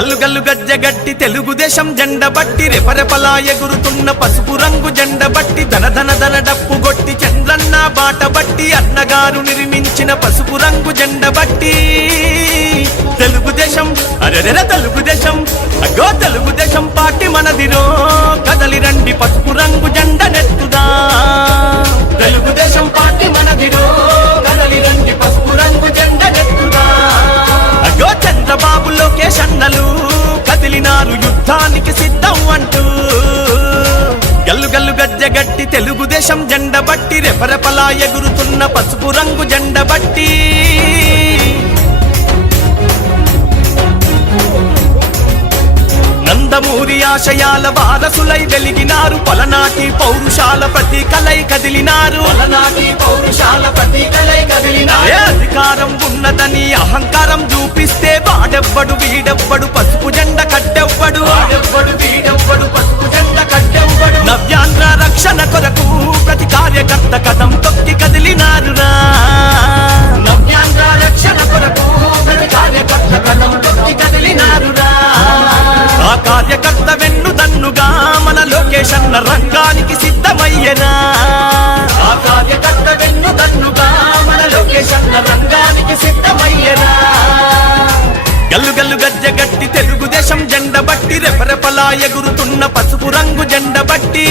గల్లు గల్లు గజ్జగట్టి తెలుగుదేశం జెండ బట్టి రెపరెపలా ఎగురుతున్న పసుపు రంగు జెండ బట్టి ధన ధన ధన డప్పు గొట్టి చంద్రన్న బాట బట్టి అన్నగారు నిర్మించిన పసుపు రంగు జెండ బట్టి తెలుగుదేశం అరెరెర తెలుగుదేశం అగో తెలుగుదేశం పార్టీ మనదిరో కదలి రండి పసుపు రంగు జెండ నెత్తుదా తెలుగుదేశం పార్టీ మనదిరో కదలి రండి పసుపు రంగు జెండ నెత్తుదా అగో చంద్రబాబు లోకేష్ అన్నలు కదిలినారు యుద్ధానికి సిద్ధం అంటూ గల్లు గల్లు గజ్జగట్టి తెలుగుదేశం జెండ బట్టి రెపరెపలా ఎగురుతున్న పసుపు రంగు జెండ బట్టి నందమూరి ఆశయాల వారసులై వెలిగినారు పలనాటి పౌరుషాల ప్రతీకలై కదిలినారు అధికారం ఉన్నదని అహంకారం చూపిస్తే వాడెవ్వడు వీడెవ్వడు పసుపు జెండ కట్టెవ్వడు నవ్యాంధ్ర రక్షణ కొరకు ప్రతి కార్యకర్త కథం తొక్కి కదిలినారురా నవ్యాంధ్ర రక్షణ కొరకు ప్రతి కార్యకర్త కథం తొక్కి కదిలినారురా ఆ కార్యకర్త వెన్ను దన్నుగా మన లోకేష్ అన్న రంగానికి సిద్ధమయ్యనా ఆ కార్యకర్త వెన్ను దన్నుగా మన లోకేష్ అన్న రంగానికి సిద్ధమయ్యనా గల్లు గల్లు గజ్జగట్టి తెలుగుదేశం జెండ బట్టి రెపరెపలా ఎగురుతున్న పసుపు రంగు జెండ బట్టి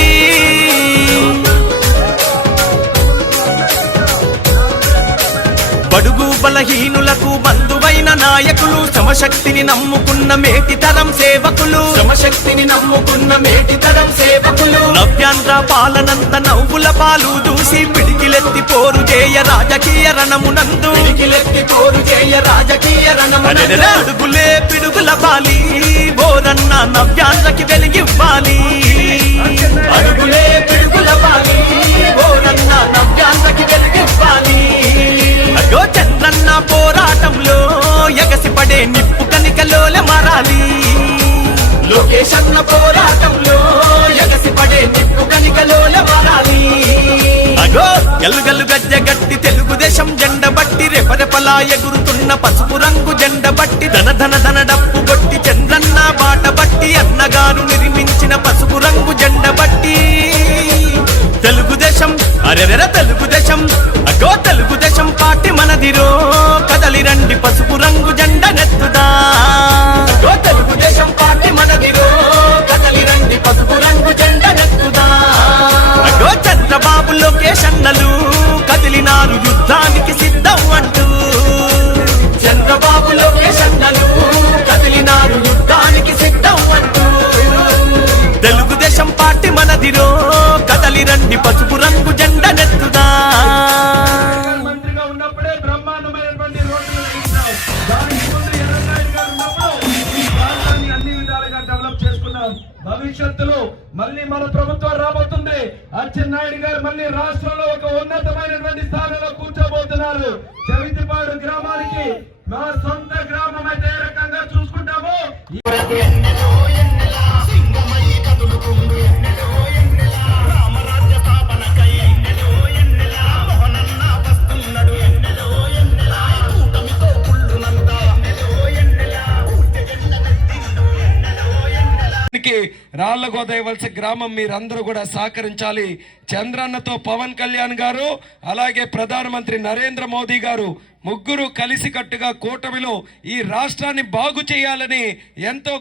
బడుగు బలహీనులకు బంధువైన నాయకులు శ్రమశక్తిని నమ్ముకున్న మేటితరం సేవకులు నవ్యాంధ్ర పాలనంత నవ్వుల పాలు దూసి పిడికిలెత్తి పోరు చేయ రాజకీయ రణమునందు అడుగులే పిడుగుల బాలి బోరన్న నవ్యాంధ్రకి వెలిగివ్వాలి అడుగులే పిడుగుల బాలి బోరన్న నవ్యాంధ్రకి వెలిగివ్వాలి అగో చంద్రన్న పోరాటంలో ఎగసిపడే నిప్పు కనికలోలే మారాలి లోకేష్ అన్న పోరాటంలో ఎగసిపడే నిప్పు కనికలోలే మారాలి అగో గల్లు గల్లు గజ్జగట్టి తెలుగుదేశం జెండ బట్టి రెపరెపలా ఎగురుతున్న పసుపు రంగు జెండ బట్టి ధన ధన ధన డప్పు కొట్టి చంద్రన్న బాట బట్టి అన్నగారు నిర్మించిన పసుపు రంగు జెండ బట్టి తెలుగుదేశం అరెరెర తెలుగుదేశం అగో తెలుగుదేశం పార్టీ మనదిరో కదలి రండి పసుపు రంగు జెండ నెత్తుదా అగో తెలుగుదేశం పార్టీ మనదిరో కదలి రండి పసుపు రంగు జెండ నెత్తుదా అగో చంద్రబాబు లోకేష్ అన్నలు కదిలినారు యుద్ధానికి సిద్ధం అంటూ చంద్రబాబు లోకేష్ అన్నలు కదిలినారు యుద్ధానికి సిద్ధం అంటూ తెలుగుదేశం పార్టీ మనదిరో కదలి రండి పసుపు రంగు జెండ నెత్తుదా మంత్రిగా ఉన్నప్పుడే బ్రహ్మాండమైనటువంటి రోడ్లు వేయించాం. దానికి ముందు ఎర్రనాయుడు గారు ఉన్నప్పుడు ఈ ప్రాంతాన్ని అన్ని విధాలుగా డెవలప్ చేసుకున్నాం. భవిష్యత్తులో మళ్ళీ మన ప్రభుత్వం రాబోతుంది. అచ్చెన్నాయుడు గారు మళ్ళీ రాష్ట్రంలో ఒక ఉన్నతమైనటువంటి స్థానంలో కూర్చోబోతున్నారు. చవితిపాడు గ్రామానికి మా సొంత గ్రామం అయితే ఏ రకంగా చూసుకుంటామో రాళ్లగోదయవలస గ్రామం మీరందరూ కూడా సహకరించాలి. చంద్రన్నతో పవన్ కళ్యాణ్ గారు అలాగే ప్రధానమంత్రి నరేంద్ర మోదీ గారు ముగ్గురు కలిసికట్టుగా కూటమిలో ఈ రాష్ట్రాన్ని బాగు చేయాలని ఎంతో